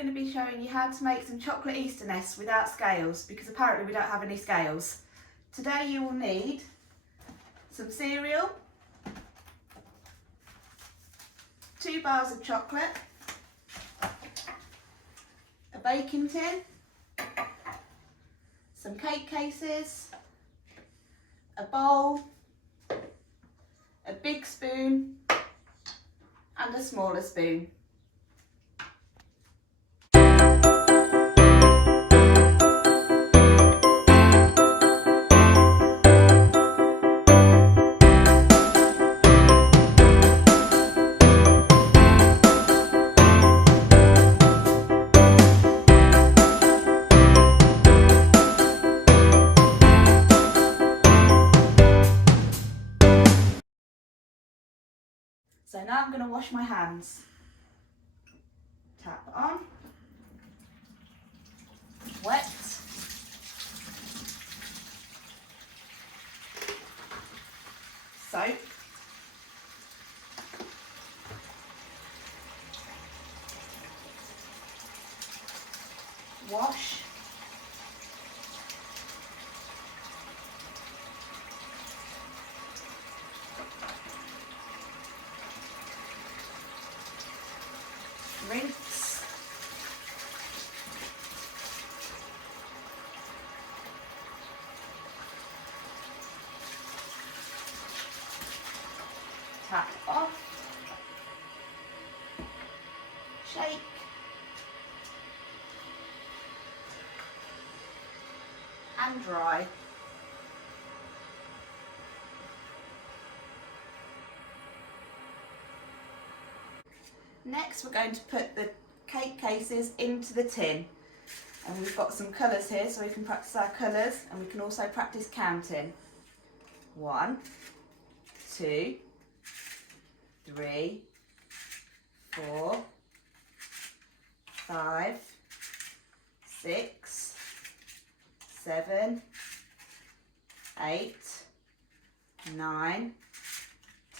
going to be showing you how to make some chocolate Easter nests without scales, because apparently we don't have any scales. Today you will need some cereal, 2 bars of chocolate, a baking tin, some cake cases, a bowl, a big spoon and a smaller spoon. So now I'm going to wash my hands. Tap on, wet, soap, wash, rinse, tap off, shake, and dry. Next we're going to put the cake cases into the tin, and we've got some colours here so we can practice our colours, and we can also practice counting. 1, 2, 3, 4, 5, 6, 7, 8, 9,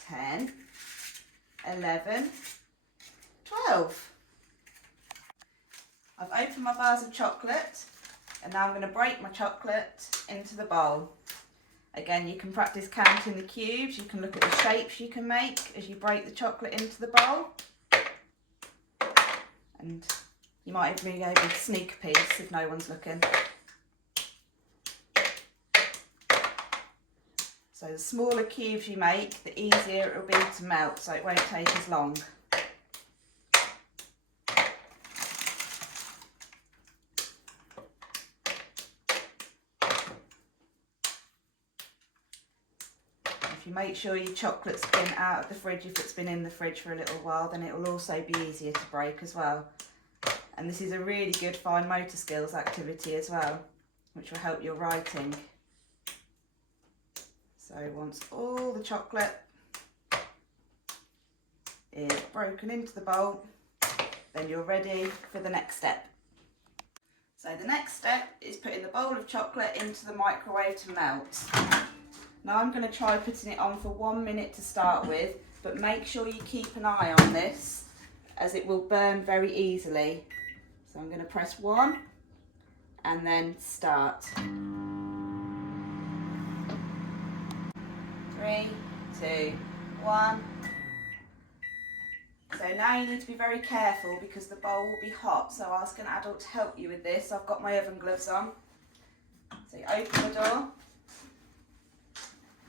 10, 11, 12. I've opened my bars of chocolate, and now I'm going to break my chocolate into the bowl. Again, you can practice counting the cubes, you can look at the shapes you can make as you break the chocolate into the bowl. And you might even be able to sneak a piece if no one's looking. So the smaller cubes you make, the easier it will be to melt, so it won't take as long. If you make sure your chocolate's been out of the fridge, if it's been in the fridge for a little while, then it will also be easier to break as well. And this is a really good fine motor skills activity as well, which will help your writing. So once all the chocolate is broken into the bowl, then you're ready for the next step. So the next step is putting the bowl of chocolate into the microwave to melt. Now I'm going to try putting it on for 1 minute to start with, but make sure you keep an eye on this as it will burn very easily. So I'm going to press 1 and then start. 3, 2, 1. So now you need to be very careful because the bowl will be hot, so I'll ask an adult to help you with this. I've got my oven gloves on. So you open the door.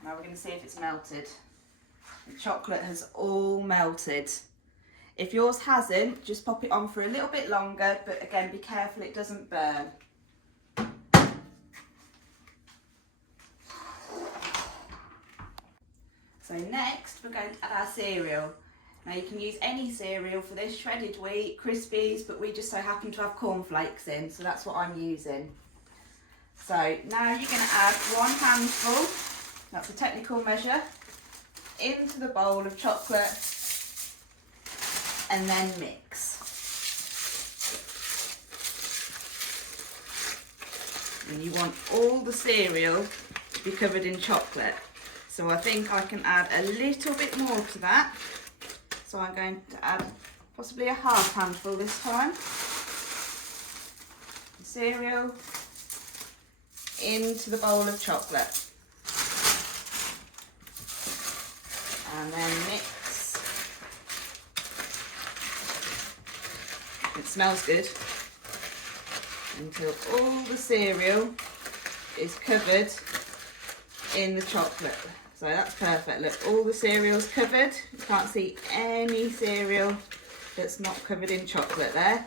Now we're going to see if it's melted. The chocolate has all melted. If yours hasn't, just pop it on for a little bit longer, but again be careful it doesn't burn. So next we're going to add our cereal. Now you can use any cereal for this, shredded wheat, Crispies, but we just so happen to have cornflakes in, so that's what I'm using. So now you're going to add 1 handful, that's a technical measure, into the bowl of chocolate and then mix. And you want all the cereal to be covered in chocolate. So I think I can add a little bit more to that. So I'm going to add possibly a half handful this time. cereal into the bowl of chocolate. And then mix. It smells good. Until all the cereal is covered in the chocolate. So that's perfect. Look, all the cereal's covered. You can't see any cereal that's not covered in chocolate there.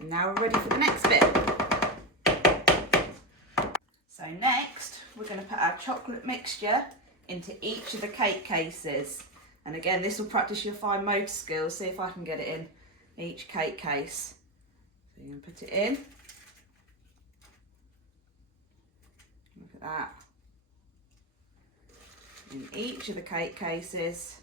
And now we're ready for the next bit. So next, we're going to put our chocolate mixture into each of the cake cases. And again, this will practice your fine motor skills. See if I can get it in each cake case. So you're going to put it in. Look at that. In each of the cake cases.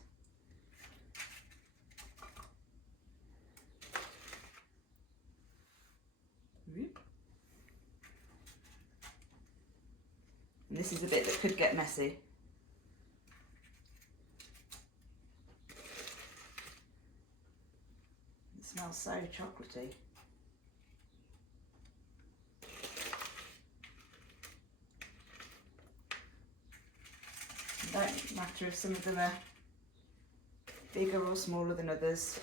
And this is a bit that could get messy. It smells so chocolatey. It don't matter if some of them are bigger or smaller than others.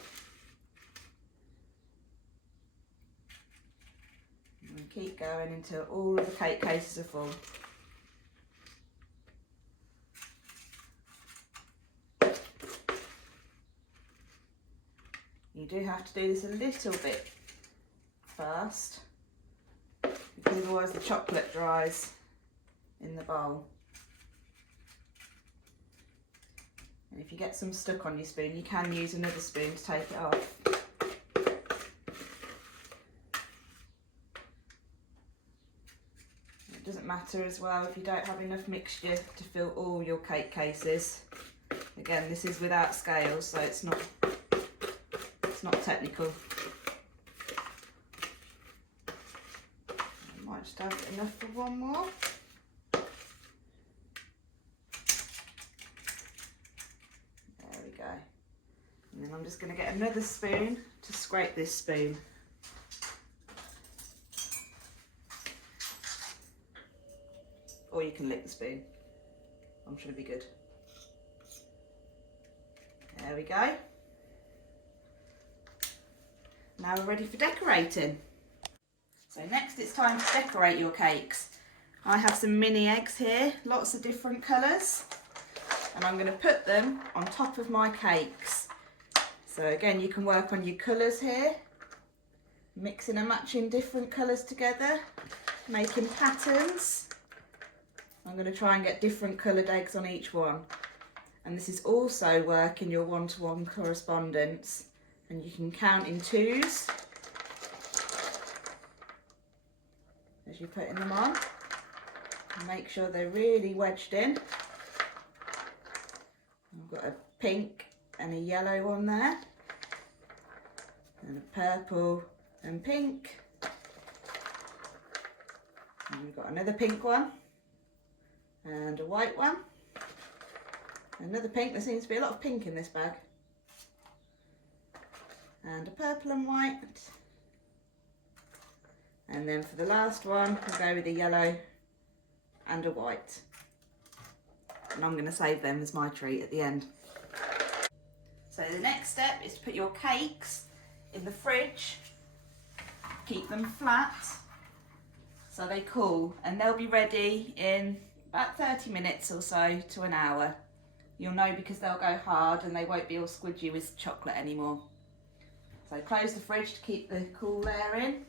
And keep going until all of the cake cases are full. You do have to do this a little bit fast because otherwise the chocolate dries in the bowl. And if you get some stuck on your spoon, you can use another spoon to take it off. It doesn't matter as well if you don't have enough mixture to fill all your cake cases. Again, this is without scales, so it's not technical. I might just have enough for one more. There we go. And then I'm just going to get another spoon to scrape this spoon. Or you can lick the spoon. I'm sure it'll be good. There we go. Now we're ready for decorating. So next it's time to decorate your cakes. I have some mini eggs here, lots of different colours, and I'm going to put them on top of my cakes. So again, you can work on your colours here, mixing and matching different colours together, making patterns. I'm going to try and get different coloured eggs on each one. And this is also working your one-to-one correspondence. And you can count in twos as you're putting them on. And make sure they're really wedged in. I've got a pink and a yellow one there. And a purple and pink. And we've got another pink one. And a white one. Another pink. There seems to be a lot of pink in this bag. And a purple and white. And then for the last one, we'll go with a yellow and a white. And I'm going to save them as my treat at the end. So the next step is to put your cakes in the fridge. Keep them flat so they cool, and they'll be ready in about 30 minutes or so to an hour. You'll know because they'll go hard and they won't be all squidgy with chocolate anymore. So close the fridge to keep the cool air in.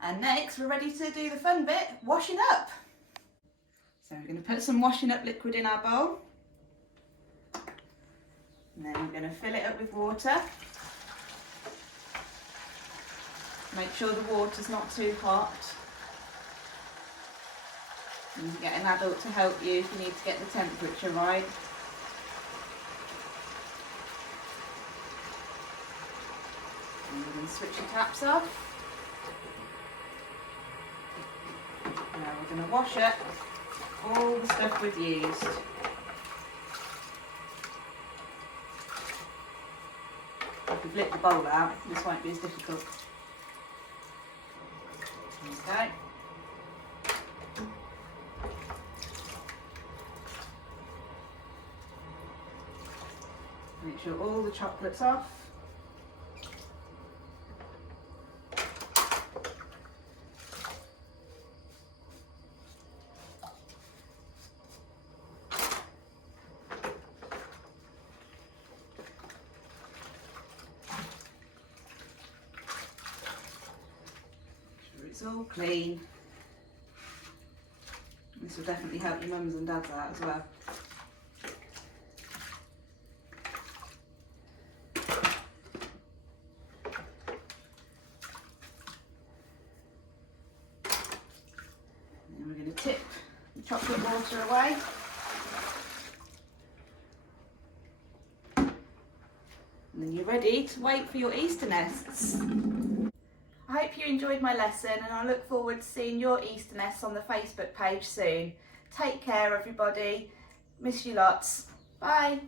And next we're ready to do the fun bit, washing up. So we're going to put some washing up liquid in our bowl. And then we're going to fill it up with water. Make sure the water's not too hot. And you can get an adult to help you if you need to get the temperature right. And we're going to switch the taps off. Now we're going to wash up all the stuff we've used. If we flip the bowl out, this won't be as difficult. go. Make sure all the chocolate's off. It's all clean. This will definitely help your mums and dads out as well. Then we're going to tip the chocolate water away. And then you're ready to wait for your Easter nests. I hope you enjoyed my lesson, and I look forward to seeing your Easter nests on the Facebook page soon. Take care everybody. Miss you lots. Bye.